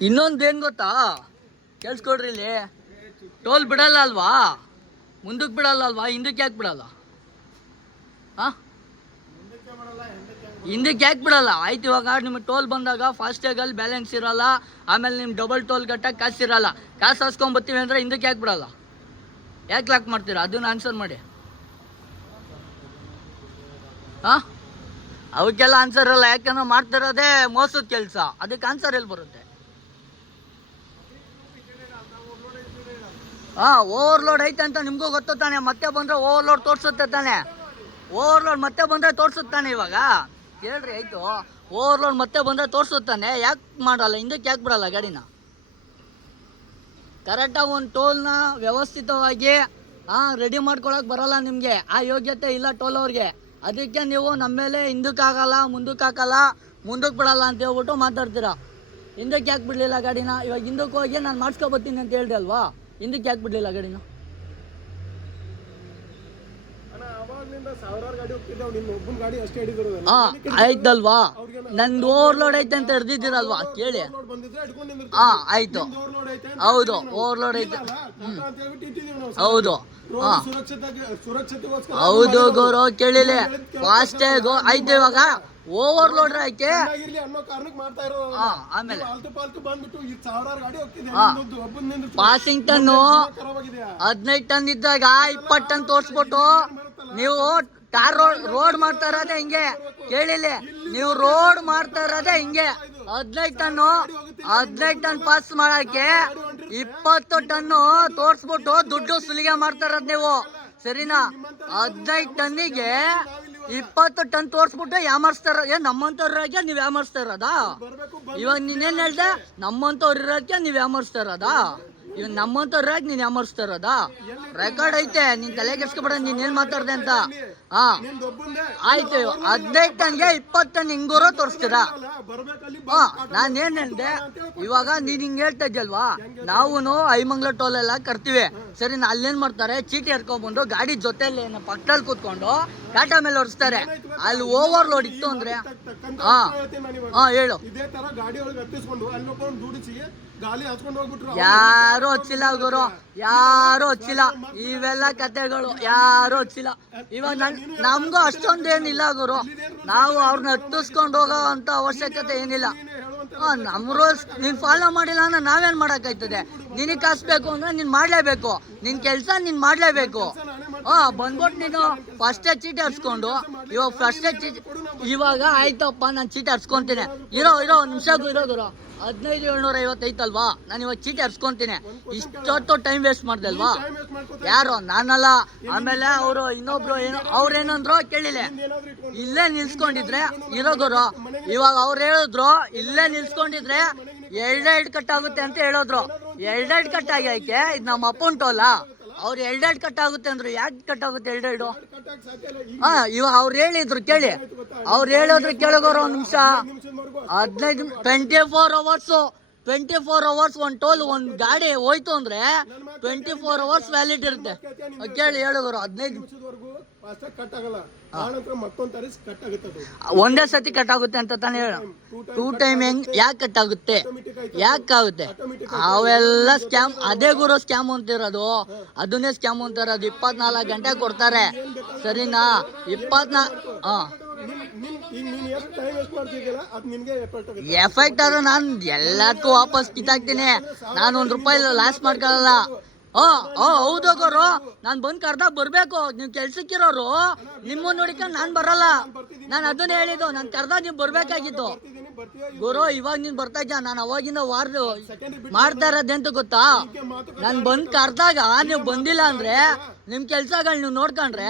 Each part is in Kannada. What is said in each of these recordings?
ಇನ್ನೊಂದು ಏನು ಗೊತ್ತಾ? ಕೇಳಿಸ್ಕೊಡ್ರಿ ಇಲ್ಲಿ. ಟೋಲ್ ಬಿಡಲ್ಲ ಅಲ್ವಾ? ಮುಂದಕ್ಕೆ ಬಿಡಲ್ಲ ಅಲ್ವಾ? ಹಿಂದಕ್ಕೆ ಯಾಕೆ ಬಿಡಲ್ಲ? ಹಾ? ಹಿಂದಕ್ಕೆ ಯಾಕೆ ಬಿಡಲ್ಲ? ಆಯ್ತು, ಇವಾಗ ನಿಮ್ಗೆ ಟೋಲ್ ಬಂದಾಗ ಫಾಸ್ಟ್ಯಾಗಲ್ಲಿ ಬ್ಯಾಲೆನ್ಸ್ ಇರಲ್ಲ. ಆಮೇಲೆ ನಿಮ್ಮ ಡಬಲ್ ಟೋಲ್ ಕಟ್ಟಕ್ಕೆ ಕಾಸು ಇರಲ್ಲ. ಕಾಸು ಹಾಸ್ಕೊಂಬರ್ತೀವಿ ಅಂದರೆ ಹಿಂದಕ್ಕೆ ಯಾಕೆ ಬಿಡಲ್ಲ? ಯಾಕೆ ಲಾಕ್ ಮಾಡ್ತೀರಾ? ಅದನ್ನ ಆನ್ಸರ್ ಮಾಡಿ. ಹಾಂ? ಅವಕ್ಕೆಲ್ಲ ಆನ್ಸರ್ ಇಲ್ಲ ಯಾಕಂದ್ರೆ ಮಾಡ್ತಿರೋದೇ ಮೋಸದ ಕೆಲಸ. ಅದಕ್ಕೆ ಆನ್ಸರ್ ಎಲ್ಲಿ ಬರುತ್ತೆ? ಹಾ ಓವರ್ಲೋಡ್ ಐತೆ ಅಂತ ನಿಮಗೂ ಗೊತ್ತು ತಾನೆ, ಮತ್ತೆ ಬಂದ್ರೆ ಓವರ್ಲೋಡ್ ತೋರಿಸುತ್ತೆ ತಾನೆ. ಓವರ್ಲೋಡ್ ಮತ್ತೆ ಬಂದ್ರೆ ತೋರಿಸುತ್ತಾನೆ ತಾನೆ ಇವಾಗ. ಹೇಳ್ರಿ ಆಯಿತು. ಓವರ್ಲೋಡ್ ಮತ್ತೆ ಬಂದ್ರೆ ತೋರಿಸುತ್ತಾನೆ ಯಾಕೆ ಮಾಡಲ್ಲ? ಹಿಂದಕ್ಕೆ ಯಾಕೆ ಬಿಡಲ್ಲ ಗಾಡಿನ? ಕರೆಕ್ಟಾಗಿ ಒಂದು ಟೋಲ್ನ ವ್ಯವಸ್ಥಿತವಾಗಿ ಹಾಂ ರೆಡಿ ಮಾಡ್ಕೊಳಕ್ ಬರಲ್ಲ ನಿಮಗೆ. ಆ ಯೋಗ್ಯತೆ ಇಲ್ಲ ಟೋಲ್ ಅವ್ರಿಗೆ. ಅದಕ್ಕೆ ನೀವು ನಮ್ಮ ಮೇಲೆ ಹಿಂದಕ್ಕೆ ಆಗಲ್ಲ, ಮುಂದಕ್ಕೆ ಹಾಕಲ್ಲ, ಮುಂದಕ್ಕೆ ಬಿಡಲ್ಲ ಅಂತ ಹೇಳ್ಬಿಟ್ಟು ಮಾತಾಡ್ತೀರಾ? ಹಿಂದಕ್ಕೆ ಯಾಕೆ ಬಿಡಲಿಲ್ಲ ಗಾಡಿನ? ಇವಾಗ ಹಿಂದಕ್ಕೆ ಹೋಗಿ ನಾನು ಮಾಡ್ಸ್ಕೊಬತ್ತೀನಿ ಅಂತ ಹೇಳ್ದೆ ಅಲ್ವಾ? ಹಿಂದಕ್ಕೆ ಯಾಕೆ ಬಿಡ್ಲಿಲ್ಲ ಗಾಡಿನ? ಆಯ್ತಲ್ವಾ? ನಂದು ಓವರ್ಲೋಡ್ ಐತೆ ಅಂತ ಹಿಡ್ದಿದ್ದೀರಲ್ವಾ? ಕೇಳಿ. ಹಾ ಆಯ್ತು. ಹೌದು. ಓವರ್ಲೋಡ್ ಐತೆ. ಹೌದು. ಹೌದು ಗೌರವ್ ಕೇಳಿಲ್ಲ ಗೋ ಆಯ್ತು ಇವಾಗ. ಓವರ್ಲೋಡ್ ಆಯ್ಕೆ? ಚೆನ್ನಾಗಿರ್ಲಿ ಅನ್ನೋ ಕಾರಣಕ್ಕೆ ಮಾಡ್ತಾ ಇರೋದು ಹಾ ಆಮೇಲೆ. ಆಲ್ತು ಪಾಲ್ತು ಬಂದ್ಬಿಟ್ಟು ಈ ಸಾವಿರಾರು ಗಾಡಿ ಹೋಗ್ತಿದೆ. ಹಾ. ಒಬ್ಬನ ಪಾಸಿಂಗ್ ಟನ್ ಹದಿನೈದು ಟನ್ ಇದ್ದಾಗ ಇಪ್ಪತ್ತು ಟನ್ ತೋರಿಸ್ಬಿಟ್ಟು ನೀವು ಟಾರ್ ರೋಡ್ ರೋಡ್ ಮಾಡ್ತಾ ಇರೋದೇ ಹಿಂಗೆ. ಕೇಳಿಲ್ಲ ನೀವು ರೋಡ್ ಮಾಡ್ತಾ ಇರೋದೇ ಹಿಂಗೆ. ಹದಿನೈದು ಟನ್ನು ಹದಿನೈದು ಟನ್ ಪಾಸ್ ಮಾಡಕ್ಕೆ ಇಪ್ಪತ್ತು ಟನ್ನು ತೋರಿಸ್ಬಿಟ್ಟು ದುಡ್ಡು ಸುಲಿಗೆ ಮಾಡ್ತಾ ಇರೋದು ನೀವು. ಸರಿನಾ? ಹದಿನೈದು ಟನ್ನಿಗೆ ಇಪ್ಪತ್ತು ಟನ್ ತೋರಿಸ್ಬಿಟ್ಟು ಯಾಮರ್ಸ್ತಾರ? ಏನ್ ನಮ್ಮಂತವ್ರಿಗೆ ನೀವು ಯಾಮರ್ಸ್ತಾ ಇರೋದಾ? ಇವಾಗ ನೀನೇನ್ ಹೇಳ್ದೆ? ನಮ್ಮಂತವ್ರ ಇರೋದಕ್ಕೆ ನೀವು ಯಾಮರ್ಸ್ತಾ ಇರೋದಾ? ಇವಾಗ ನಮ್ಮಂತವ್ರಾಗ ನೀನ್ ಯಾಮರ್ಸ್ತಾ ಇರೋದಾ? ರೆಕಾರ್ಡ್ ಐತೆ ನೀನ್ ತಲೆ ಕೆಡ್ಸ್ಕೊಬೇಡ ನೀನ್ ಏನ್ ಮಾತಾಡ್ದೆ ಅಂತ? ಹಾ. ಆಯ್ತು ಹದಿನೈದು ಟನ್ಗೆ ಇಪ್ಪತ್ತು ಟನ್ ಹಿಂಗೂರ ತೋರಿಸ್ತೀರಾ? ಹಾ ನಾನ್ ಏನ್ ಹೇಳಿದೆ ಇವಾಗ ನೀನ್ ಹಿಂಗ್ ಹೇಳ್ತಾ ಇದ್ದಲ್ವಾ ನಾವು ಐಮಂಗ್ಲ ಟೋಲ್ ಎಲ್ಲ ಕರ್ತೀವಿ ಸರಿ ನಾ ಅಲ್ಲೇನ್ ಮಾಡ್ತಾರೆ ಚೀಟಿ ಹರ್ಕೊಂಡ್ಬಂದು ಗಾಡಿ ಜೊತೆಲಿ ಪಕ್ಕದಲ್ಲಿ ಕೂತ್ಕೊಂಡು ಟಾಟಾ ಮೇಲೆ ಹೊರಿಸ್ತಾರೆ ಅಲ್ಲಿ ಓವರ್ ಲೋಡ್ ಇತ್ತು ಅಂದ್ರೆ ಹಾ. ಹಾ ಹೇಳು. ಯಾರು ಹಚ್ಚಿಲ್ಲ ಗುರು. ಯಾರು ಹಚ್ಚಿಲ್ಲ ಇವೆಲ್ಲ ಕತೆಗಳು, ಯಾರು ಹಚ್ಚಿಲ್ಲ ಇವಾಗ ನನ್, ನಮಗೂ ಅಷ್ಟೊಂದೇನಿಲ್ಲ ಗುರು. ನಾವು ಅವ್ರನ್ನ ಹತ್ತಿಸ್ಕೊಂಡು ಹೋಗೋ ಅಂತ ಅವಶ್ಯಕತೆ ಏನಿಲ್ಲ. ನಮ್ಮ ರೂಲ್ಸ್ ನೀನ್ ಫಾಲೋ ಮಾಡಿಲ್ಲ ಅಂದ್ರೆ ನಾವೇನ್ ಮಾಡಕ್ಕಾಯ್ತದೆ ನಿನಗೆ ಕಾಸು ಬೇಕು ಅಂದ್ರೆ ನೀನ್ ಮಾಡ್ಲೇಬೇಕು. ನಿನ್ ಕೆಲ್ಸ ನೀನ್ ಮಾಡ್ಲೇಬೇಕು. ಹಾ ಬಂದ್ಬಿಟ್ಟು ನೀನು ಫಸ್ಟೇ ಚೀಟಿ ಹರ್ಸ್ಕೊಂಡು ಇವಾಗ ಫಸ್ಟೇ ಚೀಟಿ ಇವಾಗ ಆಯ್ತಪ್ಪ, ನಾನು ಚೀಟಿ ಹರ್ಸ್ಕೊಂತೀನಿ ಇರೋ ಇರೋ, ಒಂದ್ ನಿಮಿಷ ಇರೋ ಗುರು ಹದಿನೈದು ಏಳ್ನೂರ ಐವತ್ತೈತಲ್ವಾ? ನಾನು ಇವಾಗ ಚೀಟಿ ಹರ್ಸ್ಕೊಂತೀನಿ ಇಷ್ಟೊತ್ತು ಟೈಮ್ ವೇಸ್ಟ್ ಮಾಡ್ದೆ ಯಾರು? ನಾನಲ್ಲ. ಆಮೇಲೆ ಅವರು ಇನ್ನೊಬ್ರು ಏನು ಅವ್ರೇನಂದ್ರು ಕೇಳಿಲ್ಲ. ಇಲ್ಲೇ ನಿಲ್ಸ್ಕೊಂಡಿದ್ರೆ, ಇರೋ ಗುರು ಇವಾಗ ಅವ್ರು ಹೇಳಿದ್ರು, ಇಲ್ಲೇ ನಿಲ್ಸ್ಕೊಂಡಿದ್ರೆ ಎರಡೆರಡು ಕಟ್ ಆಗುತ್ತೆ ಅಂತ ಹೇಳಿದ್ರು. ಎರಡೆರಡು ಕಟ್ ಆಗ್ಯಾಕೆ ಇದು ನಮ್ಮ ಅಪ್ಪನ್ ಟೋಲ ಅವ್ರು ಎರಡೆರಡು ಕಟ್ ಆಗುತ್ತೆ ಅಂದ್ರು. ಯಾಕೆ ಕಟ್ ಆಗುತ್ತೆ ಎರಡೆರಡು? ಹಾ ಇವಾಗ ಅವ್ರು ಹೇಳಿದ್ರು ಕೇಳಿ. ಅವ್ರು ಹೇಳಿದ್ರು ಕೇಳಗೋರು ಒಂದು ನಿಮಿಷ. ಹದಿನೈದು twenty four hours twenty four hours ಒಂದು ಟೋಲ್ ಒಂದು ಗಾಡಿ ಹೋಯ್ತು ಅಂದ್ರೆ ಟ್ವೆಂಟಿ ಫೋರ್ ಅವರ್ಸ್ ವ್ಯಾಲಿಡ್ ಇರುತ್ತೆ. ಕೇಳಿ ಹೇಳಿದ್ರು ಹದಿನೈದು ಒಂದೇ ಸತಿ ಕಟ್ ಆಗುತ್ತೆ ಅಂತ ತಾನೆ ಹೇಳ. ಟೂ ಟೈಮ್ ಹೆಂಗ್ ಯಾಕೆ ಕಟ್ ಆಗುತ್ತೆ? ಯಾಕೆ ಆಗುತ್ತೆ? ಅವೆಲ್ಲ ಸ್ಕ್ಯಾಮ್ ಅದೇ ಗುರು ಸ್ಕ್ಯಾಮ್ ಅಂತಿರೋದು. ಅದನ್ನೇ ಸ್ಕ್ಯಾಮ್ ಅಂತಿರೋದು ಇಪ್ಪತ್ನಾಲ್ಕು ಗಂಟೆ ಕೊಡ್ತಾರೆ. ಸರಿನಾ? ಇಪ್ಪತ್ನಾ ಹಾ. ಅದು ಎಫೆಕ್ಟ್ ಆಗುತ್ತೆ. ಆದ್ರೆ ನಾನು ಎಲ್ಲದಕ್ಕೂ ವಾಪಸ್ ಕಿತ್ತಾಕ್ತೀನಿ ನಾನು ಒಂದು ರೂಪಾಯಿ ಲಾಸ್ ಮಾಡ್ಕೊಳ್ಳಲ್ಲ. ಓ ಓ, ಹೌದು ಗೌರು. ನಾನು ಬಂದು ಕರ್ದಾಗ ಬರಬೇಕು. ನೀವು ಕೆಲ್ಸಕ್ಕಿರೋರು ನಿಮ್ಮನ್ನ ನೋಡಿಕೊಂಡು ನಾನು ಬರಲ್ಲ. ನಾನು ಅದನ್ನೇ ಹೇಳಿದ್ದು. ನಾನು ಕರ್ದಾಗ ನೀವು ಬರಬೇಕಾಗಿತ್ತು ಗುರು ಇವಾಗ ನೀನ್ ಬರ್ತಾ ಇದ್ಯಾ? ನಾನು ಅವಾಗಿಂದ ವಾರ ಮಾಡ್ತಾ ಮಾಡ್ತಾ ಇರೋದೆಂತ ಗೊತ್ತಾ? ನಾನ್ ಬಂದು ಕರ್ದಾಗ ನೀವು ಬಂದಿಲ್ಲ ಅಂದ್ರೆ ನಿಮ್ ಕೆಲ್ಸಗಳ್ ನೀವು ನೋಡ್ಕೊಂಡ್ರೆ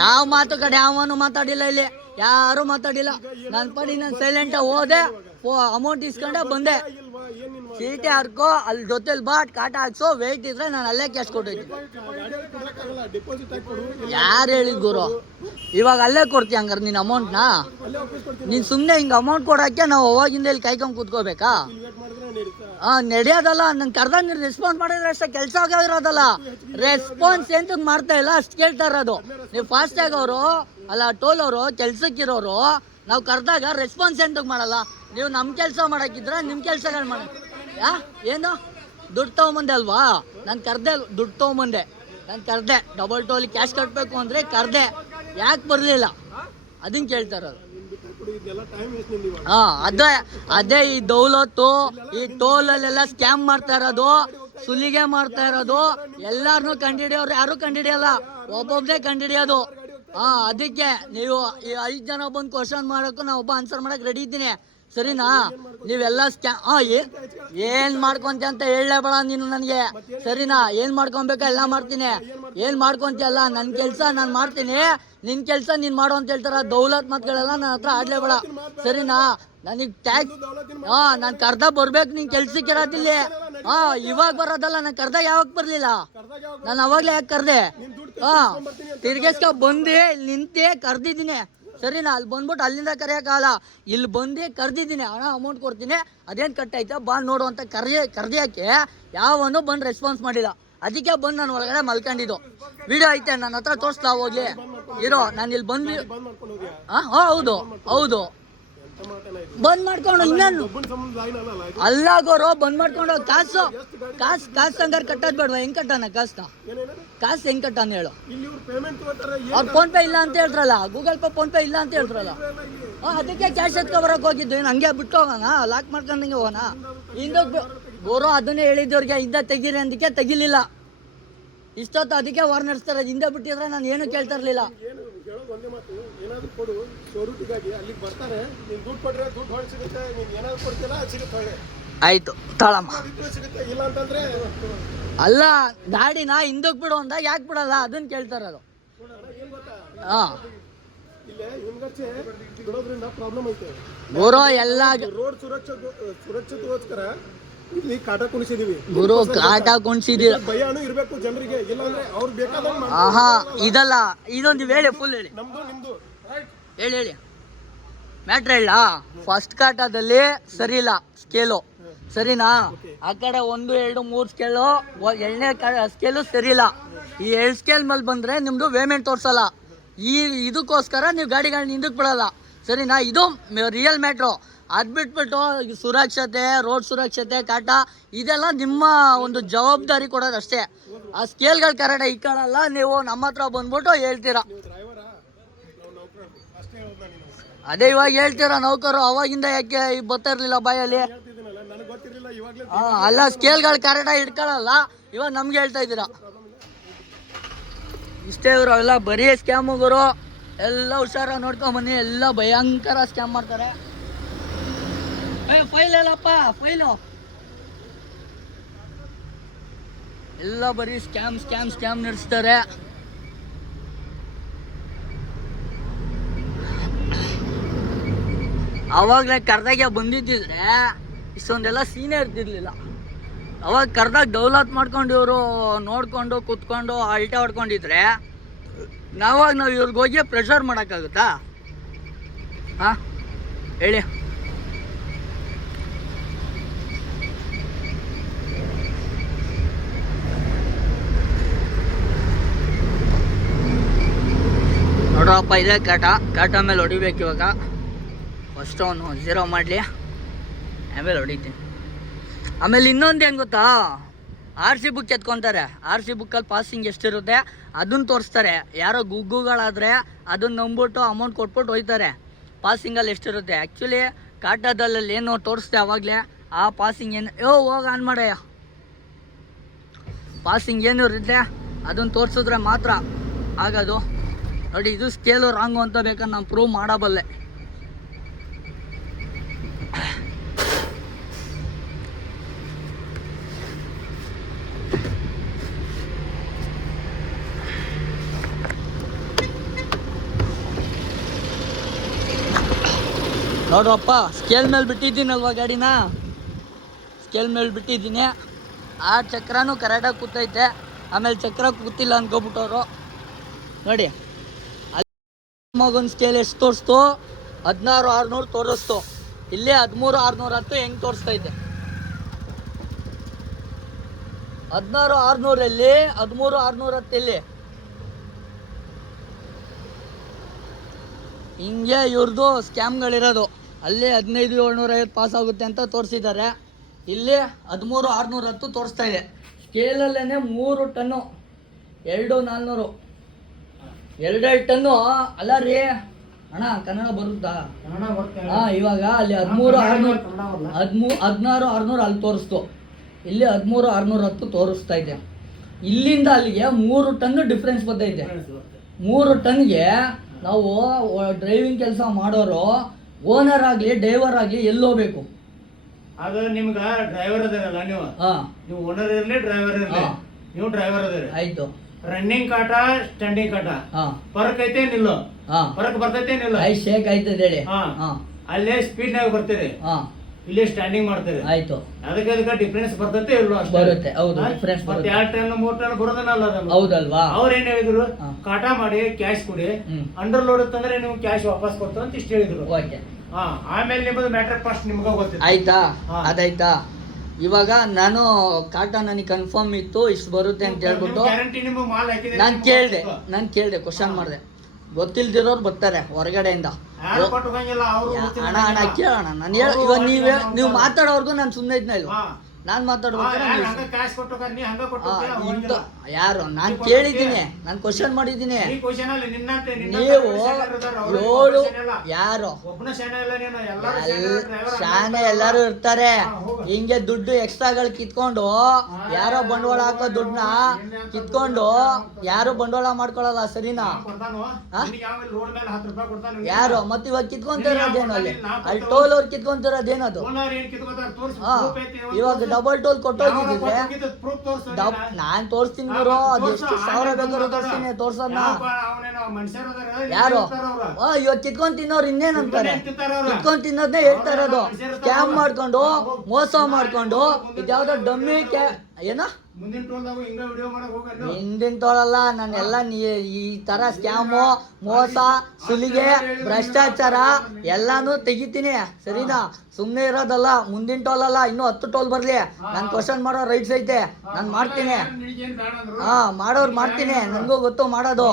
ಯಾವ ಮಾತುಕತೆ? ಯಾವನು ಮಾತಾಡಿಲ್ಲ ಇಲ್ಲಿ. ಯಾರು ಮಾತಾಡಿಲ್ಲ. ನನ್ ಪಡಿ ನಾನು ಸೈಲೆಂಟ್ ಹೋದೆ ಅಮೌಂಟ್ ಇಸ್ಕೊಂಡೆ ಬಂದೆ. ಚೀಟಿ ಹರ್ಕೋ ಅಲ್ಲಿ ಜೊತೆಲಿ ಬಾಟ್ ಕಾಟ ಹಾಕ್ಸೋ ವೆಯ್ಟ್ ಇದ್ರೆ ನಾನು ಅಲ್ಲೇ ಕ್ಯಾಶ್ ಕೊಟ್ಟಿದ್ದೆ ಯಾರು ಹೇಳಿದ್ ಗುರು? ಇವಾಗ ಅಲ್ಲೇ ಕೊಡ್ತೀಯ ಹಂಗಾರೆ ನಿನ್ನ ಅಮೌಂಟ್ನ ನೀನು ಸುಮ್ಮನೆ ಹಿಂಗೆ ಅಮೌಂಟ್ ಕೊಡೋಕ್ಕೆ ನಾವು ಅವಾಗಿಂದ ಇಲ್ಲಿ ಕೈಕೊಂಡು ಕೂತ್ಕೋಬೇಕಾ? ಹಾಂ ನಡೆಯೋದಲ್ಲ, ನಂಗೆ ಕರ್ದಾಗ ನೀನು ರೆಸ್ಪಾನ್ಸ್ ಮಾಡಿದ್ರೆ ಅಷ್ಟೇ ಕೆಲಸ ಆಗಿರೋದಲ್ಲ ರೆಸ್ಪಾನ್ಸ್ ಎಂತ ಮಾಡ್ತಾ ಇಲ್ಲ, ಅಷ್ಟು ಕೇಳ್ತಾ ಇರೋದು. ನೀವು ಫಾಸ್ಟಾಗಿ ಅವರು, ಅಲ್ಲ ಟೋಲ್ ಅವರು ಕೆಲ್ಸಕ್ಕಿರೋರು ನಾವು ಕರೆದಾಗ ರೆಸ್ಪಾನ್ಸ್ ಎಂತಕ್ಕೆ ಮಾಡಲ್ಲ? ನೀವು ನಮ್ಮ ಕೆಲಸ ಮಾಡಕ್ಕಿದ್ರೆ ನಿಮ್ಮ ಕೆಲಸಗಳು ಮಾಡ ಯಾ, ಏನು? ದುಡ್ಡು ತಗೊಂಬಂದೆ ಅಲ್ವಾ? ನಾನು ಕರೆದೆ ದುಡ್ಡು ತಗೊಂಬಂದೆ. ನಾನು ಕರೆದೆ. ಡಬಲ್ ಟೋಲಿ ಕ್ಯಾಶ್ ಕಟ್ಟಬೇಕು ಅಂದರೆ ಕರ್ದೆ. ಯಾಕೆ ಬರಲಿಲ್ಲ? ಅದನ್ನು ನಿಂದು ಹಾ, ಅದೇ ಅದೇ ಈ ದೌಲತ್ತು, ಈ ಟೋಲಲ್ಲೆಲ್ಲ ಸ್ಕ್ಯಾಮ್ ಮಾಡ್ತಾ ಇರೋದು, ಸುಲಿಗೆ ಮಾಡ್ತಾ ಇರೋದು ಎಲ್ಲರನ್ನೂ ಕಂಡಿಡಿಯೋರು ಯಾರು ಕಂಡಿಡಿಯಲ್ಲ? ಒಬ್ಬೊಬ್ಬನೇ ಕಂಡಿಡಿಯೋದು. ಹಾ, ಅದಕ್ಕೆ ನೀವು ಈ ಐದು ಜನ ಬಂದು ಕ್ವಶನ್ ಮಾಡೋಕ್ಕೂ ನಾ ಒಬ್ಬ ಆನ್ಸರ್ ಮಾಡಕ್ ರೆಡಿ ಇದ್ದೀನಿ. ಸರಿನಾ? ನೀವೆಲ್ಲ ಸ್ಕ್ಯಾ ಆ ಏನ್ ಏನ್ ಮಾಡ್ಕೊಂತ ಅಂತ ಹೇಳಲೇಬೇಡ ನೀನು ನನಗೆ. ಸರಿನಾ? ಏನ್ ಮಾಡ್ಕೊಬೇಕಾ ಎಲ್ಲ ಮಾಡ್ತೀನಿ. ಏನ್ ಮಾಡ್ಕೊಂತಿಯಲ್ಲ ನನ್ನ ಕೆಲಸ ನಾನು ಮಾಡ್ತೀನಿ. ನಿನ್ ಕೆಲಸ ನೀನ್ ಮಾಡು ಅಂತ ಹೇಳ್ತಾರ. ದೌಲತ್ ಮಾತುಗಳೆಲ್ಲ ನನ್ನ ಹತ್ರ ಆಡ್ಲೇಬೇಡ ಸರಿನಾ? ನನಗೆ ಟ್ಯಾಕ್ಸ್ ಹಾ ನಾನು ಕರ್ದ ಬರ್ಬೇಕು ನಿನ್ ಕೆಲ್ಸಕ್ಕೆ ಇರೋದಿಲ್ಲಿ ಹಾ ಇವಾಗ ಬರೋದಲ್ಲ, ನಾನು ಕರ್ದ ಯಾವಾಗ ಬರ್ಲಿಲ್ಲ? ನಾನು ಅವಾಗ್ಲೇ ಯಾಕೆ ಕರ್ದೆ? ಹಾ ತಿರ್ಗೇಸ್ಕ ಬಂದೆ, ನಿಂತೆ, ಕರ್ದಿದ್ದೀನಿ. ಸರಿನಾ? ಅಲ್ಲಿ ಬಂದ್ಬಿಟ್ಟು ಅಲ್ಲಿಂದ ಕರೆಯೋಕ್ಕಾಗಲ್ಲ. ಇಲ್ಲಿ ಬಂದು ಕರೆದಿದ್ದೀನಿ ಹಣ ಅಮೌಂಟ್ ಕೊಡ್ತೀನಿ. ಅದೇನು ಕಟ್ಟಾಯ್ತಾ ಬಾ ನೋಡು ಅಂತ ಕರೆಯ ಕರ್ದಿಯಕ್ಕೆ ಯಾವನು ಬಂದು ರೆಸ್ಪಾನ್ಸ್ ಮಾಡಿಲ್ಲ. ಅದಕ್ಕೆ ಬಂದು ನಾನು ಒಳಗಡೆ ಮಲ್ಕೊಂಡಿದ್ದು. ವಿಡಿಯೋ ಐತೆ ನನ್ನ ಹತ್ರ ತೋರಿಸ್ಲಾ ಹೋಗ್ಲಿ. ಇರೋ ನಾನು ಇಲ್ಲಿ ಬಂದು ಹಾಂ ಹೌದು ಹೌದು. ಬಂದ್ ಮಾಡ್ಕೊಂಡು ಇನ್ನೇನು ಅಲ್ಲ ಗೋರು ಬಂದ್ ಮಾಡ್ಕೊಂಡು ಕಾಸು ಕಾಸು ಕಾಸು ಹಂಗಾರೆ ಕಟ್ಟೋದ್ ಬೇಡವಾ? ಹೆಂಗ್ ಕಟ್ಟಾನ ಕಾಸ್ನ ಏನೇನು ಕಾಸು ಹೆಂಗ್ ಕಟ್ಟಾನ ಹೇಳು. ಅವ್ರ ಫೋನ್ ಪೇ ಇಲ್ಲ ಅಂತ ಹೇಳ್ತಾರಲ್ಲ ಗೂಗಲ್ ಪೇ ಫೋನ್ ಪೇ ಇಲ್ಲ ಅಂತ ಹೇಳ್ತಾರಲ್ಲ ಅದಕ್ಕೆ ಕ್ಯಾಶ್ ಎತ್ಕೊ ಬರಕ್ ಹೋಗಿದ್ದು. ಏನು ಹಂಗೆ ಬಿಟ್ಟು ಹೋಗೋಣ? ಲಾಕ್ ಮಾಡ್ಕೊಂಡಂಗೆ ಹೋಗೋಣ? ಹಿಂದೆ ಗೋರು ಅದನ್ನೇ ಹೇಳಿದ್ದವ್ರಿಗೆ ಹಿಂದೆ ತೆಗೀರಿ ಅಂದಕ್ಕೆ ತೆಗಿಲಿಲ್ಲ. ಇಷ್ಟೊತ್ತು ಅದಕ್ಕೆ ವಾರ್ ನಡೆಸ್ತಾರೆ. ಹಿಂದೆ ಬಿಟ್ಟಿದ್ರೆ ನಾನು ಏನು ಕೇಳ್ತಾ ಇರ್ಲಿಲ್ಲ. ಶೋರೂಟಿಗಾಗಿ ಅಲ್ಲಿಗೆ ಬರ್ತಾರೆ. ನೀನು ದುಡ್ಡು ಕೊಟ್ಟರೆ ದುಡ್ಡು ಹೊಳೆ ಸಿಗುತ್ತೆ ನೀನು ಏನಾದ್ರು ಕೊಡ್ತೀಯಲ್ಲ ಅದು ಸಿಗುತ್ತೆ ಹೊಳೆ ಆಯ್ತು ತಾಳಮ್ಮ. ಸಿಗುತ್ತೆ ಇಲ್ಲ ಅಂತಂದ್ರೆ ಅಲ್ಲ ಗಾಡಿನ ಹಿಂದಕ್ ಬಿಡು ಅಂದ ಯಾಕೆ ಬಿಡಲ್ಲ? ಅದನ್ನ ಕೇಳ್ತಾರೆ ಅದು. ನೋಡೋಣ ಏನ್ ಗೊತ್ತಾ? ಹಾ. ಇಲ್ಲೇ ಇವನ್ಗಚ್ಚೆ ಬಿಡೋದ್ರಿಂದ ಪ್ರಾಬ್ಲಮ್ ಐತೆ. ಗುರು ಎಲ್ಲ ರೋಡ್ ಸುರಕ್ಷ ಸುರಕ್ಷತೆಗೋಸ್ಕರ ಇಲ್ಲಿ ಕಾಟ ಕುಣಿಸಿದೀವಿ. ಗುರು ಕಾಟ ಕುಣ್ಸಿದೀರ ಭಯನೂ ಇರಬೇಕು ಜನರಿಗೆ ಇಲ್ಲಾಂದ್ರೆ ಅವ್ರು ಬೇಕಾದ. ಆಹಾ ಇದಲ್ಲ ಇದೊಂದು ವೇಳೆ ಫುಲ್ ಹೇಳಿ. ನಮ್ದು ನಿಮ್ದು. ಹೇಳಿ ಹೇಳಿ. ಮ್ಯಾಟ್ರ್ ಹೇಳ ಫಸ್ಟ್ ಕಾಟದಲ್ಲಿ ಸರಿ ಇಲ್ಲ ಸ್ಕೇಲು ಸರಿನಾ? ಆ ಕಡೆ ಒಂದು ಎರಡು ಮೂರು ಸ್ಕೇಲು ಎರಡನೇ ಸ್ಕೇಲು ಸರಿ ಇಲ್ಲ. ಈ ಎರಡು ಸ್ಕೇಲ್ ಮೇಲೆ ಬಂದ್ರೆ ನಿಮ್ಮದು ಪೇಮೆಂಟ್ ತೋರ್ಸಲ್ಲ. ಈ ಇದಕ್ಕೋಸ್ಕರ ನೀವು ಗಾಡಿಗಳನ್ನ ಹಿಂದಕ್ಕೆ ಬಿಡಲ್ಲ. ಸರಿನಾ? ಇದು ರಿಯಲ್ ಮ್ಯಾಟ್ರು ಅದು ಬಿಟ್ಬಿಟ್ಟು ಸುರಕ್ಷತೆ ರೋಡ್ ಸುರಕ್ಷತೆ ಕಾಟ ಇದೆಲ್ಲ ನಿಮ್ಮ ಒಂದು ಜವಾಬ್ದಾರಿ ಕೊಡೋದಷ್ಟೇ ಆ ಸ್ಕೇಲ್ಗಳು ಕರೆಕ್ಟಾಗಿ ಇಕ್ಕೊಳ್ಳಲ್ಲ ನೀವು ನಮ್ಮ ಹತ್ರ ಬಂದ್ಬಿಟ್ಟು ಹೇಳ್ತೀರಾ ನೀವು ಡ್ರೈವರಾ ನಾವು ನೌಕರ ಅಷ್ಟೇ ಹೇಳೋದು ನಾನು ನಿಮಗೆ ಅದೇ ಇವಾಗ ಹೇಳ್ತೀರಾ ನೌಕರು ಅವಾಗಿಂದ ಯಾಕೆ ಈ ಬರ್ತಾ ಇರ್ಲಿಲ್ಲ ಬಾಯಲ್ಲಿ? ಗೊತ್ತಿರಲಿಲ್ಲ ಆ, ಅಲ್ಲ ಸ್ಕೇಲ್ಗಳು ಕರೆಕ್ಟಾಗಿ ಇಟ್ಕೊಳ್ಳಲ್ಲ. ಇವಾಗ ನಮ್ಗೆ ಹೇಳ್ತಾ ಇದ್ದೀರಾ? ಇಷ್ಟೇ ಇವರು ಎಲ್ಲ ಬರೀ ಸ್ಕ್ಯಾಮ್ ಹೋಗೋರು ಎಲ್ಲ ಹುಷಾರ ನೋಡ್ಕೊಂಡ್ ಬನ್ನಿ ಎಲ್ಲ ಭಯಂಕರ ಸ್ಕ್ಯಾಮ್ ಮಾಡ್ತಾರೆ. ಫೈಲ್ ಎಲ್ಲಪ್ಪ ಫೈಲು ಎಲ್ಲ ಬರೀ ಸ್ಕ್ಯಾಮ್ ಸ್ಕ್ಯಾಮ್ ಸ್ಕ್ಯಾಮ್ ನಡೆಸ್ತಾರೆ. ಅವಾಗಲೇ ಕರ್ದಾಗೆ ಬಂದಿದ್ದಿದ್ರೆ ಇಷ್ಟೊಂದೆಲ್ಲ ಸೀನೇ ಇರ್ತಿರ್ಲಿಲ್ಲ. ಅವಾಗ ಕರ್ದಾಗ ಡೌಲತ್ ಮಾಡ್ಕೊಂಡು ಇವರು ನೋಡ್ಕೊಂಡು, ಕುತ್ಕೊಂಡು, ಅಲ್ಟೆ ಹೊಡ್ಕೊಂಡಿದ್ರೆ ನಾವಾಗ ನಾವು ಇವ್ರಿಗೆ ಹೋಗಿ ಪ್ರೆಷರ್ ಮಾಡೋಕ್ಕಾಗುತ್ತಾ? ಹಾಂ? ಹೇಳಿ. ನೋಡ್ರಪ್ಪ, ಇದೇ ಕಾಟ. ಕಾಟ ಮೇಲೆ ಹೊಡಿಬೇಕು ಇವಾಗ. ಫಸ್ಟ್ ಅವನು ಝೀರೋ ಮಾಡಲಿ. ಆಮೇಲೆ ಹೊಡಿತೀನಿ. ಆಮೇಲೆ ಇನ್ನೊಂದು ಏನು ಗೊತ್ತಾ? ಆರ್ ಸಿ ಬುಕ್ ಎತ್ಕೊತಾರೆ. ಆರ್ ಸಿ ಬುಕ್ಕಲ್ಲಿ ಪಾಸಿಂಗ್ ಎಷ್ಟಿರುತ್ತೆ? ಅದನ್ನು ತೋರಿಸ್ತಾರೆ. ಯಾರೋ ಗುಗ್ಗುಗಳಾದರೆ ಅದನ್ನ ನಂಬಿಟ್ಟು ಅಮೌಂಟ್ ಕೊಟ್ಬಿಟ್ಟು ಹೋಯ್ತಾರೆ. ಪಾಸಿಂಗಲ್ಲಿ ಎಷ್ಟಿರುತ್ತೆ? ಆ್ಯಕ್ಚುಲಿ ಕಾಟದಲ್ಲಿ ಏನು ತೋರಿಸ್ತೆ ಅವಾಗಲೇ. ಆ ಪಾಸಿಂಗ್ ಏನು ಯೋ, ಹೋಗ ಆನ್ ಮಾಡಯ್ಯ ಪಾಸಿಂಗ್ ಏನು ಇರುತ್ತೆ? ಅದನ್ನು ತೋರಿಸಿದ್ರೆ ಮಾತ್ರ ಆಗೋದು. ನೋಡಿ, ಇದು ಸ್ಕೇಲು ರಾಂಗು ಅಂತ ಬೇಕಾದ್ರೆ ನಾನು ಪ್ರೂವ್ ಮಾಡಬಲ್ಲೆ. ನೋಡ್ರಪ್ಪ ಸ್ಕೇಲ್ ಮೇಲೆ ಬಿಟ್ಟಿದ್ದೀನಲ್ವ ಗಾಡಿನ? ಸ್ಕೇಲ್ ಮೇಲೆ ಬಿಟ್ಟಿದ್ದೀನಿ. ಆ ಚಕ್ರನೂ ಕರೆಕ್ಟಾಗಿ ಕೂತೈತೆ. ಆಮೇಲೆ ಚಕ್ರ ಕೂತಿಲ್ಲ ಅನ್ಕೋಬಿಟ್ಟವ್ರು. ನೋಡಿ, ಅಲ್ಲಿ ಮಗನ ಸ್ಕೇಲ್ ಎಷ್ಟು ತೋರಿಸ್ತು? ಹದಿನಾರು, ಆರುನೂರು ತೋರಿಸ್ತು. ಇಲ್ಲೇ ಹದಿಮೂರು, ಆರುನೂರು ಹತ್ತು ಹೆಂಗೆ ತೋರಿಸ್ತೈತೆ? ಹದಿನಾರು ಆರುನೂರಲ್ಲಿ ಹದಿಮೂರು, ಆರುನೂರ ಹತ್ತು ಎಲ್ಲಿ? ಹಿಂಗೆ ಇವ್ರದ್ದು ಸ್ಕ್ಯಾಮ್ಗಳಿರೋದು ಅಲ್ಲಿ ಹದಿನೈದು ಏಳ್ನೂರ ಐವತ್ತು ಪಾಸ್ ಆಗುತ್ತೆ ಅಂತ ತೋರಿಸಿದ್ದಾರೆ. ಇಲ್ಲಿ ಹದಿಮೂರು ಆರುನೂರ ಹತ್ತು ತೋರಿಸ್ತಾ ಇದೆ. ಸ್ಕೇಲಲ್ಲೇ ಮೂರು ಟನ್ನು ಎರಡು ನಾಲ್ನೂರು. ಎರಡೆರಡು ಟನ್ನು ಅಲ್ಲ ರೀ ಅಣ್ಣ ಕನ್ನಡ ಬರುತ್ತಾ? ಹಾಂ ಇವಾಗ ಅಲ್ಲಿ ಹದಿಮೂರು ಆರುನೂರು ಹದಿಮೂ ಹದಿನಾರು ಆರುನೂರು ಅಲ್ಲಿ ತೋರಿಸ್ತು. ಇಲ್ಲಿ ಹದಿಮೂರು ಆರುನೂರ ಹತ್ತು ತೋರಿಸ್ತಾ ಇದೆ. ಇಲ್ಲಿಂದ ಅಲ್ಲಿಗೆ ಮೂರು ಟನ್ ಡಿಫ್ರೆನ್ಸ್ ಬರ್ತೈತೆ ಮೂರು ಟನ್ಗೆ ನಾವು ಡ್ರೈವಿಂಗ್ ಕೆಲಸ ಮಾಡೋರು ಓನರ್ ಆಗಲಿ ಡ್ರೈವರ್ ಆಗಲಿ ಎಲ್ಲೋ ಬೇಕು. ಅದು ನಿಮ್ಗ ಡ್ರೈವರ್ ಅದಿರಲ್ಲ ನೀವು? ಹಾಂ. ನೀವು ಓನರ್ ಇರಲಿ ಡ್ರೈವರ್ ಇರಲಿ. ಹಾ. ನೀವು ಡ್ರೈವರ್ ಅದಾರಿ. ಆಯ್ತು. ರನ್ನಿಂಗ್ ಕಾಟ ಸ್ಟ್ಯಾಂಡಿಂಗ್ ಕಾಟ. ಹಾಂ. ಫರಕ್ ಐತೆ ನಿಲ್ಲೋ ಹಾಂ. ಫರಕ್ ಬರ್ತೈತೆ ನಿಲ್ಲೋ ಐ ಶೇಕ್ ಆಯ್ತದೆ ಹೇಳಿ. ಹಾ. ಹಾಂ. ಅಲ್ಲೇ ಸ್ಪೀಡ್ ನಾಗ ಬರ್ತೀರಿ. ಹಾಂ. ಇಲ್ಲಿ ಸ್ಟ್ಯಾಂಡಿಂಗ್ ಮಾಡ್ತೀರಿ ಆಯ್ತು. ಅದಕ್ಕೆ ಅದಕ್ಕೆ ಡಿಫ್ರೆನ್ಸ್ ಬರ್ತೈತೆ ಇಲ್ಲೋ ಅಷ್ಟೇ. ಬರುತ್ತೆ, ಹೌದು, ಹಾ? difference ಮತ್ತೆ ಬರುತ್ತೆ. ಎರಡು ಟನ್ ಮೂರು ಟನ್ ಬರೋದನ್ನಲ್ಲ ಅದನ್ನು ಹೌದಲ್ವಾ? ಅವ್ರು ಏನು ಹೇಳಿದ್ರು? ಹಾ. ಕಾಟ ಮಾಡಿ ಕ್ಯಾಶ್ ಕೊಡಿ. ಹ್ಮ್. ಅಂಡರ್ ಲೋಡ್ ತಂದ್ರೆ ನೀವು ಕ್ಯಾಶ್ ವಾಪಸ್ ಕೊಡ್ತಾರೆ ಅಂತ ಇಷ್ಟು ಹೇಳಿದ್ರು. ಓಕೆ. ಹಾ ಆಮೇಲೆ ನಿಮ್ಮದು ಮ್ಯಾಟ್ರ್ ಫಸ್ಟ್ ನಿಮ್ಗೆ ಗೊತ್ತಿತ್ತು. ಆಯ್ತಾ? ಹಾ. ಅದಾಯ್ತಾ? ಇವಾಗ ನಾನು ಕಾಟ ನನಗೆ ಕನ್ಫರ್ಮ್ ಇತ್ತು ಇಷ್ಟು ಬರುತ್ತೆ ಅಂತ ಹೇಳ್ಬಿಟ್ಟು ಗ್ಯಾರಂಟಿ ನಿಮ್ಮ ಮಾಲ್ ಹಾಕಿದ್ರೆ ನಾನು ಕೇಳಿದೆ ನಾನು ಕೇಳಿದೆ ಕ್ವಶನ್ ಮಾಡಿದೆ. ಗೊತ್ತಿಲ್ದಿರೋರು ಬರ್ತಾರೆ ಹೊರಗಡೆಯಿಂದ. ಅಣ್ಣ ಅಣ್ಣ ಕೇಳೋಣ ನಾನು ಹೇಳ ಇವಾಗ ನೀವೇ ನೀವು ಮಾತಾಡೋರ್ಗು ನಾನು ಸುಮ್ಮನೆ ಇದ್ನ ಇಲ್ವಾ? ಹಾ. ನಾನು ಹೋಗಂಗಿಲ್ಲ. ಯಾರು ನಾನು ಕೇಳಿದ್ದೀನಿ. ನಾನು ಕ್ವಶನ್ ಮಾಡಿದ್ದೀನಿ. ನೀವು ಏಳು ಯಾರು? ಶಾನೆ ಎಲ್ಲಾರು ಇಲ್ಲ, ಇರ್ತಾರೆ. ಹೋಗು. ದುಡ್ಡು ಎಕ್ಸ್ಟ್ರಾಗಳು ಕಿತ್ಕೊಂಡು ಯಾರೋ ಬಂಡವಾಳ ಹಾಕೋ ದುಡ್ಡನ್ನ ಕಿತ್ಕೊಂಡು ಯಾರು ಬಂಡವಾಳ ಮಾಡ್ಕೊಳಲ್ಲ ಸರಿನಾ? ಯಾರು? ಮತ್ತೆ ಇವಾಗ ಕಿತ್ಕೊಂತಿರೋದೇನು ಅಲ್ಲಿ? ಅಲ್ಲಿ ಟೋಲ್ ಅವ್ರು ಕಿತ್ಕೊಂತಿರೋದೇನದು ಇವಾಗ ಡಬಲ್ ಟೋಲ್ ಕೊಟ್ಟೋಗಿದ್ದೆ ನೀನು. ತೋರಿಸ್ತೀನಿ ಅದೆಷ್ಟು ಗುರು ಮತ್ತೆ ಅದು ಎಷ್ಟು ಸಾವಿರ ಬೇಕಾದ್ರು ತೋರಿಸ್ತೀನಿ ತೋರ್ಸೋದ್ನ. ಯಾರು? ಇವಾಗ ಕಿತ್ಕೊಂಡ್ ತಿನ್ನೋರು ಇನ್ನೇನಂತಾರೆ. ಕಿತ್ಕೊಂಡ್ ತಿನ್ನೋದ್ನೇ ಹೇಳ್ತಾ ಇರೋದು. ಸ್ಕ್ಯಾಮ್ ಮಾಡ್ಕೊಂಡು ಮೋಸ ಮಾಡ್ಕೊಂಡು ಇದ್ಯಾವ್ದೋ ಡಮ್ಮಿ ಕ್ಯಾ ಏನ? ಹಿಂದಿನ ತೋಳಲ್ಲ ನಾನೆಲ್ಲ ಎಲ್ಲ ಈ ತರ ಸ್ಕ್ಯಾಮು ಮೋಸ ಸುಲಿಗೆ ಭ್ರಷ್ಟಾಚಾರ ಎಲ್ಲಾನು ತೆಗಿತೀನಿ. ಸರಿನಾ? ಸುಮ್ಮನೆ ಇರೋದಲ್ಲ ಮುಂದಿನ ಟೋಲ್ ಅಲ್ಲ ಇನ್ನೂ ಹತ್ತು ಟೋಲ್ ಬರ್ಲಿ. ನಾನು ಕ್ವಶನ್ ಮಾಡೋ ರೈಟ್ಸ್ ಐತೆ. ನಾನು ಮಾಡ್ತೀನಿ. ಹಾ ಮಾಡೋರು ಮಾಡ್ತೀನಿ. ನನಗೂ ಗೊತ್ತು ಮಾಡೋದು.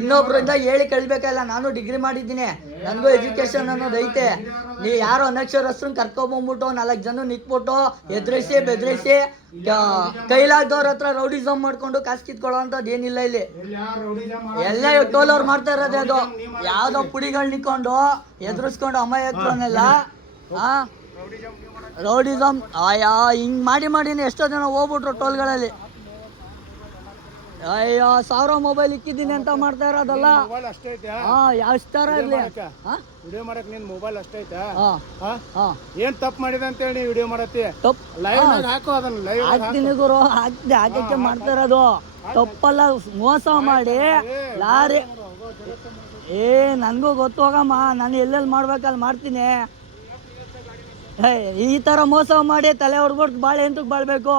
ಇನ್ನೊಬ್ರಿಂದ ಹೇಳಿ ಕಳ್ಬೇಕಲ್ಲ ನಾನು ಡಿಗ್ರಿ ಮಾಡಿದ್ದೀನಿ. ನನಗೂ ಎಜುಕೇಶನ್ ಅನ್ನೋದು ಐತೆ. ನೀ ಯಾರೋ ಅನಕ್ಷರಸ್ಥರನ್ನ ಕರ್ಕೊಂಬಂದ್ಬಿಟ್ಟು ನಾಲ್ಕು ಜನ ನಿಂತ್ಬಿಟ್ಟು ಎದುರಿಸಿ ಬೆದರಿಸಿ ಕೈಲಾಗ್ದವ್ರ ಹತ್ರ ರೌಡಿಸಮ್ ಮಾಡ್ಕೊಂಡು ಕಾಸು ಕಿತ್ಕೊಳ್ಳೋ ಏನಿಲ್ಲ ಇಲ್ಲಿ. ಎಲ್ಲ ಟೋಲ್ ಅವ್ರು ಮಾಡ್ತಾ ಇರೋದೇ ಅದು. ಯಾವ್ದೋ ಪುಡಿಗಳು ನಿಂತ್ಕೊಂಡು ಎದುರಿಸ್ಕೊಂಡು ಅಮಾಯಕರನ್ನೆಲ್ಲ ಹಾ ರೌಡಿಸಮ್ ಆಯಾ ಹಿಂಗ್ ಮಾಡಿ ಮಾಡಿನಿ ಎಷ್ಟೋ ಜನ ಹೋಗ್ಬಿಟ್ರು ಟೋಲ್ಗಳಲ್ಲಿ. ಅಯ್ಯೋ ಸಾವಿರ ಮೊಬೈಲ್ ಇಕ್ಕಿದ್ದೀನಿ ಅಂತ ಮಾಡ್ತಾ ಇರೋದಲ್ಲ? ಮೊಬೈಲ್ ಅಷ್ಟೇ ಐತೆ? ಹಾ ಯಾವ ತರ ಇರ್ಲಿ. ಹಾ? ವಿಡಿಯೋ ಮಾಡಕ್ ನಿನ್ ಮೊಬೈಲ್ ಅಷ್ಟೇ ಐತೆ? ಹಾ. ಹಾ? ಹಾ. ಏನ್ ತಪ್ಪು ಮಾಡಿದೆ ಅಂತ ಹೇಳಿ ವಿಡಿಯೋ ಮಾಡತ್ತಿ? ಲೈವ್ ಹಾಕು ಅದನ್ನ ಲೈವ್ ಹಾಕ್ತೀನಿ ಗುರು ಹಾಕ್ತಿ ಹಾಕಕ್ಕೆ ಮಾಡ್ತಾ ಇರೋದು. ತಪ್ಪಲ್ಲ ಮೋಸ ಮಾಡಿ. ಲಾರಿ. ಏ ನನಗೂ ಗೊತ್ತು ಹೋಗಮ್ಮ. ನಾನು ಎಲ್ಲೆಲ್ಲಿ ಮಾಡ್ಬೇಕಲ್ಲಿ ಮಾಡ್ತೀನಿ. ಈ ಥರ ಮೋಸ ಮಾಡಿ ತಲೆ ಹೊಡ್ಬಿಟ್ಟು ಬಾಳೆ ಎಂತಕ್ಕೆ ಬಾಳ್ಬೇಕು.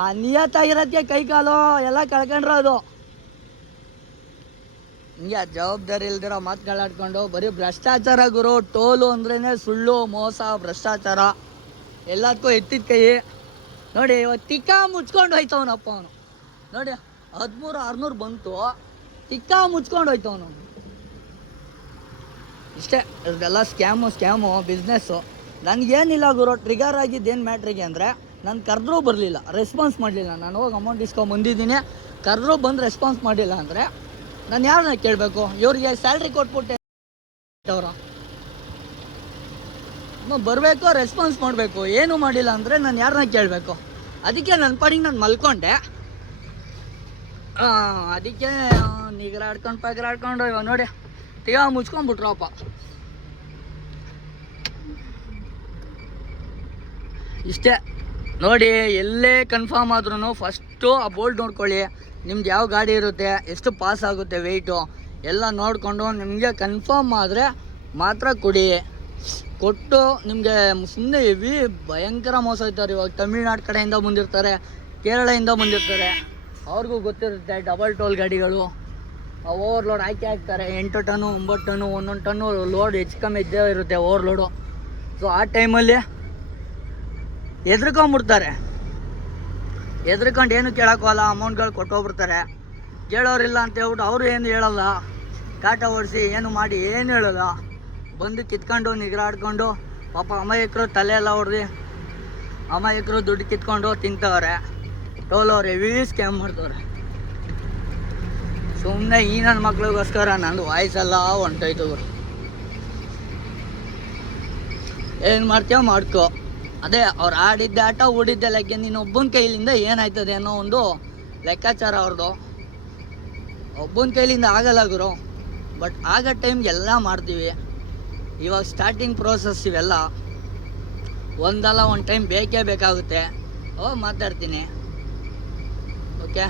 ಆ ನಿಯತ್ತಾಗಿರೋದಕ್ಕೆ ಕೈ ಕಾಲು ಎಲ್ಲ ಕಳ್ಕೊಂಡ್ರೆ ಅದು. ಹಿಂಗೆ ಜವಾಬ್ದಾರಿ ಇಲ್ದಿರೋ ಮಾತುಗಳಾಡ್ಕೊಂಡು ಬರೀ ಭ್ರಷ್ಟಾಚಾರ ಗುರು, ಟೋಲು ಅಂದ್ರೇ ಸುಳ್ಳು, ಮೋಸ, ಭ್ರಷ್ಟಾಚಾರ. ಎಲ್ಲದಕ್ಕೂ ಎತ್ತಿದ ಕೈ. ನೋಡಿ ಇವತ್ತು ತಿಕ್ಕ ಮುಚ್ಕೊಂಡು ಹೋಯ್ತವನಪ್ಪ ಅವನು ನೋಡಿ, ಹದಿಮೂರು, ಆರುನೂರು ಬಂತು. ತಿಕ್ಕ ಮುಚ್ಕೊಂಡು ಹೋಯ್ತವನು ಇಷ್ಟೇ ಇದೆಲ್ಲ ಸ್ಕ್ಯಾಮು ಸ್ಕ್ಯಾಮು ಬಿಸ್ನೆಸ್ಸು ನನಗೇನಿಲ್ಲ ಗುರು ಟ್ರಿಗರ್ ಆಗಿದ್ದೇನು ಮ್ಯಾಟ್ರಿಗೆ ಅಂದರೆ ನಾನು ಕರೆದ್ರೂ ಬರಲಿಲ್ಲ ರೆಸ್ಪಾನ್ಸ್ ಮಾಡಲಿಲ್ಲ. ನಾನು ಹೋಗಿ ಅಮೌಂಟ್ ಇಸ್ಕೊಂಡು ಬಂದಿದ್ದೀನಿ. ಕರೆದ್ರೂ ಬಂದು ರೆಸ್ಪಾನ್ಸ್ ಮಾಡಿಲ್ಲ ಅಂದರೆ ನಾನು ಯಾರನ್ನ ಕೇಳಬೇಕು? ಇವ್ರಿಗೆ ಸ್ಯಾಲ್ರಿ ಕೊಟ್ಬಿಟ್ಟೆ ಅವರು. ಬರಬೇಕು ರೆಸ್ಪಾನ್ಸ್ ಮಾಡಬೇಕು, ಏನು ಮಾಡಿಲ್ಲ ಅಂದರೆ ನಾನು ಯಾರನ್ನ ಕೇಳಬೇಕು? ಅದಕ್ಕೆ ನನ್ನ ಪಾಡಿಗೆ ನಾನು ಮಲ್ಕೊಂಡೆ. ಅದಕ್ಕೆ ನಿಗರಾಡ್ಕೊಂಡು ಪಗರಾಡ್ಕೊಂಡು ಇವಾಗ ನೋಡಿ ತಿಗ ಮುಚ್ಕೊಂಡ್ಬಿಟ್ರಪ್ಪ. ಇಷ್ಟೇ. ನೋಡಿ, ಎಲ್ಲೇ ಕನ್ಫರ್ಮ್ ಆದ್ರೂ ಫಸ್ಟು ಆ ಬೋಲ್ಡ್ ನೋಡ್ಕೊಳ್ಳಿ. ನಿಮ್ದು ಯಾವ ಗಾಡಿ ಇರುತ್ತೆ, ಎಷ್ಟು ಪಾಸ್ ಆಗುತ್ತೆ ವೆಯ್ಟು ಎಲ್ಲ ನೋಡಿಕೊಂಡು ನಿಮಗೆ ಕನ್ಫರ್ಮ್ ಆದರೆ ಮಾತ್ರ ಕೊಡಿ. ಕೊಟ್ಟು ನಿಮಗೆ ಸುಮ್ಮನೆ ಹೆವಿ ಭಯಂಕರ ಮೋಸ ಆಯ್ತಾರೆ. ಇವಾಗ ತಮಿಳ್ನಾಡು ಕಡೆಯಿಂದ ಬಂದಿರ್ತಾರೆ, ಕೇರಳದಿಂದ ಬಂದಿರ್ತಾರೆ. ಅವ್ರಿಗೂ ಗೊತ್ತಿರುತ್ತೆ ಡಬಲ್ ಟೋಲ್ ಗಾಡಿಗಳು. ಓವರ್ಲೋಡ್ ಹಾಕಿ ಹಾಕ್ತಾರೆ. ಎಂಟು ಟನ್ನು, ಒಂಬತ್ತು ಟನ್ನು, ಒಂದೊಂದು ಟನ್ನು ಲೋಡ್ ಹೆಚ್ಚು ಕಮ್ಮಿ ಇದ್ದೇ ಇರುತ್ತೆ ಓವರ್ಲೋಡು ಸೊ ಆ ಟೈಮಲ್ಲಿ ಎದ್ರುಕೊಂಬಿಡ್ತಾರೆ ಹೆದರ್ಕೊಂಡು ಏನು ಕೇಳೋಕ್ಕಲ್ಲ ಅಮೌಂಟ್ಗಳು ಕೊಟ್ಟೋಗ್ಬಿಡ್ತಾರೆ. ಕೇಳೋರಿಲ್ಲ ಅಂತ ಹೇಳ್ಬಿಟ್ಟು ಅವರು ಏನು ಹೇಳಲ್ಲ. ಕಾಟ ಓಡಿಸಿ ಏನು ಮಾಡಿ ಏನು ಹೇಳಲ್ಲ. ಬಂದು ಕಿತ್ಕೊಂಡು, ನಿಗರಾಡ್ಕೊಂಡು, ಪಾಪ ಅಮಾಯಕರು ತಲೆ ಎಲ್ಲ ಹೊಡೆದು ಅಮಾಯಕರು ದುಡ್ಡು ಕಿತ್ಕೊಂಡು ತಿಂತವ್ರೆ. ಟೋಲ್ ಅವ್ರು ಹೆವಿ ಸ್ಕ್ಯಾಮ್ ಮಾಡ್ತವ್ರೆ. ಸುಮ್ಮನೆ ಈ ನನ್ನ ಮಕ್ಳಿಗೋಸ್ಕರ ನಂದು ವಾಯ್ಸೆಲ್ಲ ಹೊಂಟೋಯ್ತು ಏನು ಮಾಡ್ತೀಯೋ ಮಾಡ್ಕೋ. ಅದೇ, ಅವ್ರು ಆಡಿದ್ದೆ ಆಟ, ಓಡಿದ್ದೆ ಲೆಕ್ಕ ನೀನು ಒಬ್ಬನ ಕೈಲಿಂದ ಏನಾಯ್ತದೆ ಅನ್ನೋ ಒಂದು ಲೆಕ್ಕಾಚಾರ ಅವ್ರದ್ದು ಒಬ್ಬನ ಕೈಲಿಂದ ಆಗಲ್ಲ ಗುರು. ಬಟ್ ಆಗ ಟೈಮ್ಗೆ ಎಲ್ಲ ಮಾಡ್ತೀವಿ. ಇವಾಗ ಸ್ಟಾರ್ಟಿಂಗ್ ಪ್ರೋಸೆಸ್ ಇವೆಲ್ಲ. ಒಂದಲ್ಲ ಒಂದು ಟೈಮ್ ಬೇಕೇ ಬೇಕಾಗುತ್ತೆ. ಓ, ಮಾತಾಡ್ತೀನಿ. ಓಕೆ